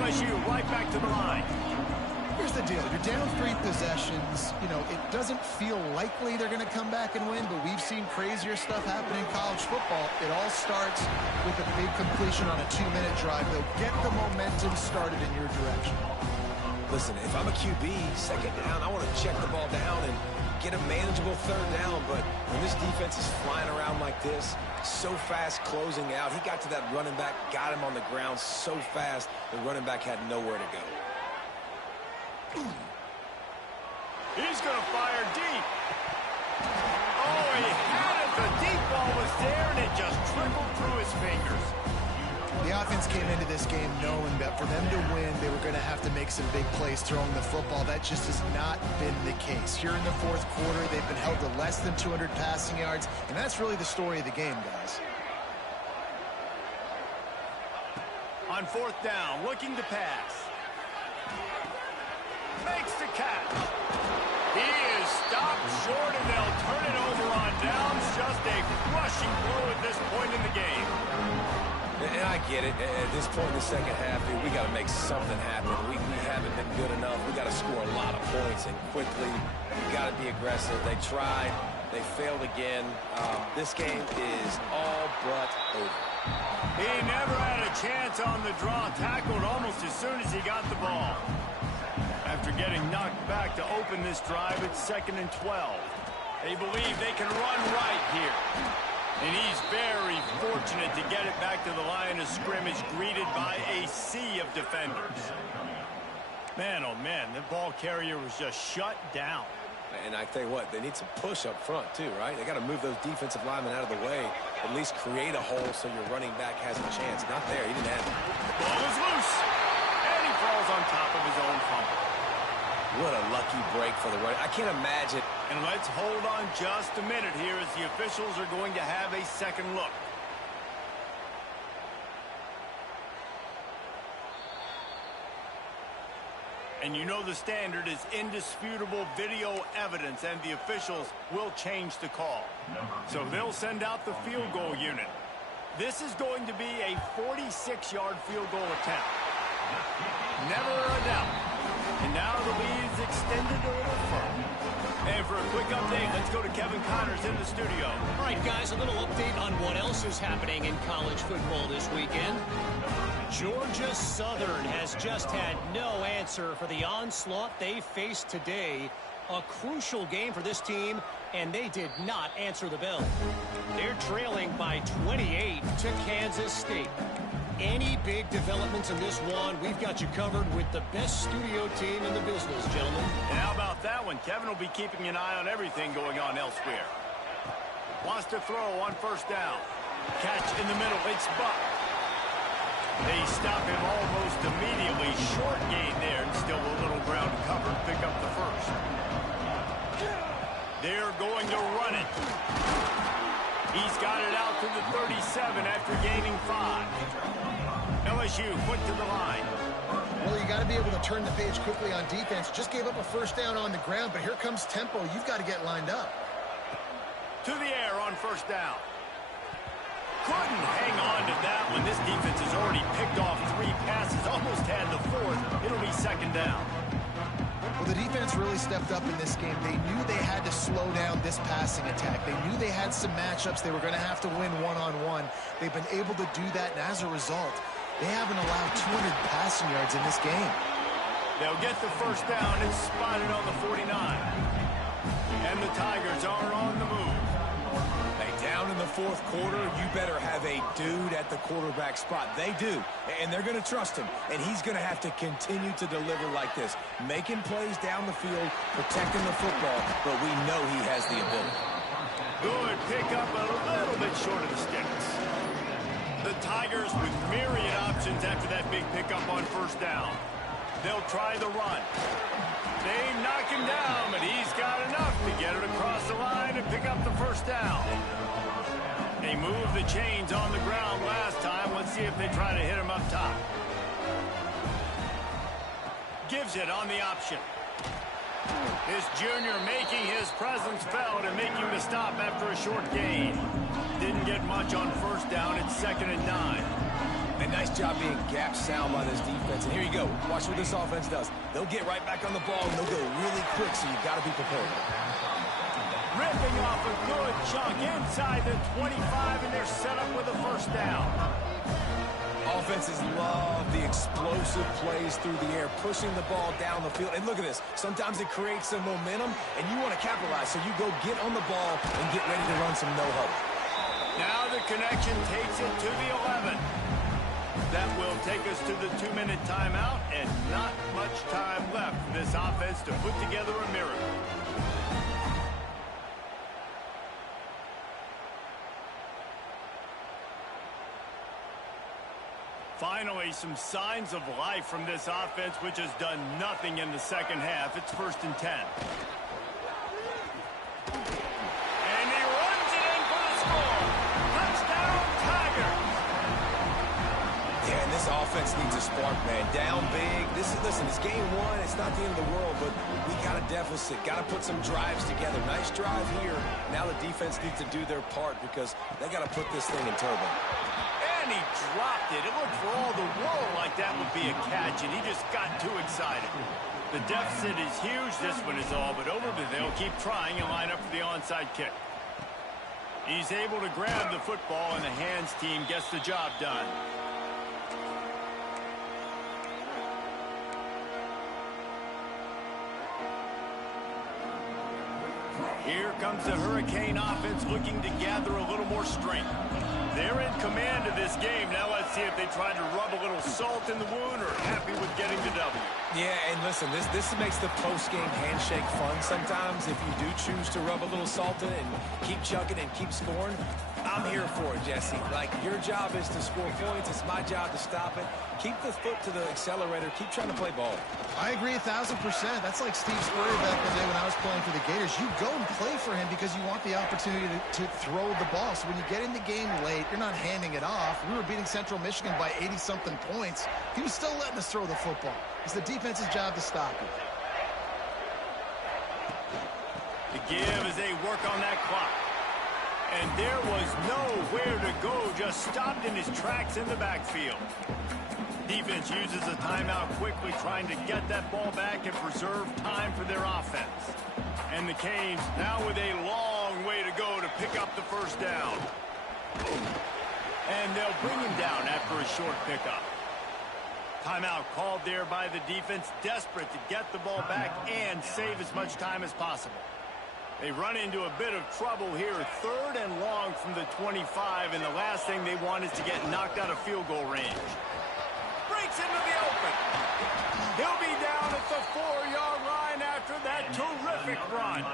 LSU right back to the line. Here's the deal. You're down 3 possessions. You know, it doesn't feel likely they're going to come back and win, but we've seen crazier stuff happen in college football. It all starts with a big completion on a 2-minute drive. They'll get the momentum started in your direction. Listen, if I'm a QB, 2nd down, I want to check the ball down and get a manageable 3rd down, but when this defense is flying around like this, so fast closing out, he got to that running back, got him on the ground so fast, the running back had nowhere to go. He's going to fire deep. Oh, he had it. The deep ball was there, and it just trickled through his fingers. The offense came into this game knowing that for them to win, they were going to have to make some big plays throwing the football. That just has not been the case. Here in the 4th quarter, they've been held to less than 200 passing yards, and that's really the story of the game, guys. On 4th down, looking to pass. Makes the catch. He is stopped short, and they'll turn it over on downs. Just a crushing blow at this point in the game. And I get it. At this point in the 2nd half, dude, we got to make something happen. We haven't been good enough. We got to score a lot of points, and quickly. We got to be aggressive. They tried. They failed again. This game is all but over. He never had a chance on the draw. Tackled almost as soon as he got the ball. After getting knocked back to open this drive, it's 2nd and 12. They believe they can run right here. And he's very fortunate to get it back to the line of scrimmage, greeted by a sea of defenders. Man, oh man, the ball carrier was just shut down. And I tell you what, they need some push up front too, right? They got to move those defensive linemen out of the way, at least create a hole so your running back has a chance. Not there, he didn't have it. The ball is loose, and he falls on top of his own fumble. What a lucky break for the running. I can't imagine. And let's hold on just a minute here as the officials are going to have a second look. And you know the standard is indisputable video evidence, and the officials will change the call. So they'll send out the field goal unit. This is going to be a 46-yard field goal attempt. Never a doubt. And now the lead is extended a little further. And for a quick update, let's go to Kevin Connors in the studio. All right, guys, a little update on what else is happening in college football this weekend. Georgia Southern has just had no answer for the onslaught they faced today. A crucial game for this team, and they did not answer the bell. They're trailing by 28 to Kansas State. Any big developments in this one, we've got you covered with the best studio team in the business, gentlemen. And how about that one? Kevin will be keeping an eye on everything going on elsewhere. Wants to throw on 1st down. Catch in the middle. It's Buck. They stop him almost immediately. Short gain there, and still a little ground covered. Pick up the 1st. They're going to run it. He's got it out to the 37 after gaining 5. LSU quick to the line. Well, you got to be able to turn the page quickly on defense. Just gave up a 1st down on the ground, but here comes tempo. You've got to get lined up. To the air on 1st down. Couldn't hang on to that one. This defense has already picked off 3 passes, almost had the 4th. It'll be 2nd down. Well, the defense really stepped up in this game. They knew they had to slow down this passing attack. They knew they had some matchups they were going to have to win one-on-one. They've been able to do that, and as a result, they haven't allowed 200 passing yards in this game. They'll get the 1st down. It's spotted on the 49. And the Tigers are on the move. Down in the 4th quarter, you better have a dude at the quarterback spot. They do, and they're going to trust him, and he's going to have to continue to deliver like this, making plays down the field, protecting the football, but we know he has the ability. Good pickup, a little bit short of the sticks. The Tigers with myriad options after that big pickup on 1st down. They'll try the run. They knock him down, but he's got enough to get it across the line and pick up the 1st down. They moved the chains on the ground last time. Let's see if they try to hit him up top. Gives it on the option. This junior making his presence felt and making the stop after a short gain. Didn't get much on 1st down. It's 2nd and 9. A nice job being gap sound by this defense. And here you go. Watch what this offense does. They'll get right back on the ball, and they'll go really quick, so you've got to be prepared. Ripping off a good chunk inside the 25, and they're set up with a 1st down. Offenses love the explosive plays through the air, pushing the ball down the field. And look at this. Sometimes it creates some momentum, and you want to capitalize. So you go get on the ball and get ready to run some no-huddle. Now the connection takes it to the 11. That will take us to the 2-minute timeout, and not much time left for this offense to put together a miracle. Finally, some signs of life from this offense, which has done nothing in the 2nd half. It's 1st and 10. And he runs it in for the score. Touchdown, Tigers! Yeah, and this offense needs a spark, man. Down big. Listen, it's game 1. It's not the end of the world, but we got a deficit. Got to put some drives together. Nice drive here. Now the defense needs to do their part because they got to put this thing in turbo. And he dropped it. It looked for all the world like that would be a catch, and he just got too excited. The deficit is huge. This one is all but over, but they'll keep trying and line up for the onside kick. He's able to grab the football, and the hands team gets the job done. Here comes the Hurricane offense looking to gather a little more strength. They're in command of this game. Now let's see if they try to rub a little salt in the wound or happy with getting the W. Yeah, and listen, this makes the post-game handshake fun sometimes. If you do choose to rub a little salt in it and keep chugging and keep scoring, I'm here for it, Jesse. Like, your job is to score points. It's my job to stop it. Keep the foot to the accelerator. Keep trying to play ball. I agree 1,000%. That's like Steve Spurrier back in the day when I was playing for the Gators. You go and play for him because you want the opportunity to throw the ball. So when you get in the game late, you're not handing it off. We were beating Central Michigan by 80-something points. He was still letting us throw the football. It's the defense's job to stop it. The give as they work on that clock. And there was nowhere to go, just stopped in his tracks in the backfield. Defense uses a timeout quickly, trying to get that ball back and preserve time for their offense. And the Canes now with a long way to go to pick up the 1st down. And they'll bring him down after a short pickup. Timeout called there by the defense, desperate to get the ball back and save as much time as possible. They run into a bit of trouble here, 3rd and long from the 25, and the last thing they want is to get knocked out of field goal range. Breaks into the open. He'll be down at the 4-yard line after that terrific run.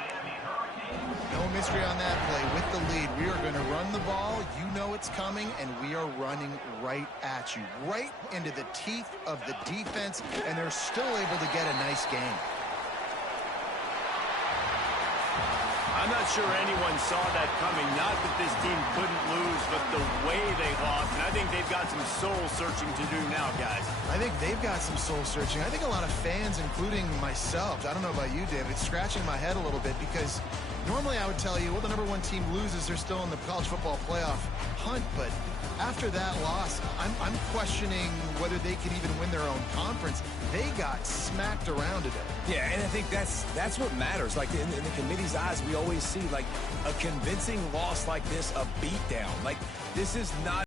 No mystery on that play. With the lead, we are going to run the ball. You know it's coming, and we are running right at you, right into the teeth of the defense, and they're still able to get a nice game. I'm not sure anyone saw that coming. Not that this team couldn't lose, but the way they lost. And I think they've got some soul-searching to do now, guys. I think they've got some soul-searching. I think a lot of fans, including myself, I don't know about you, David, scratching my head a little bit because Normally I would tell you, well, the number one team loses, they're still in the college football playoff hunt, but after that loss, I'm questioning whether they could even win their own conference. They got smacked around today. Yeah, and I think that's what matters. Like in the committee's eyes, we always see like a convincing loss like this, a beatdown. Like this is not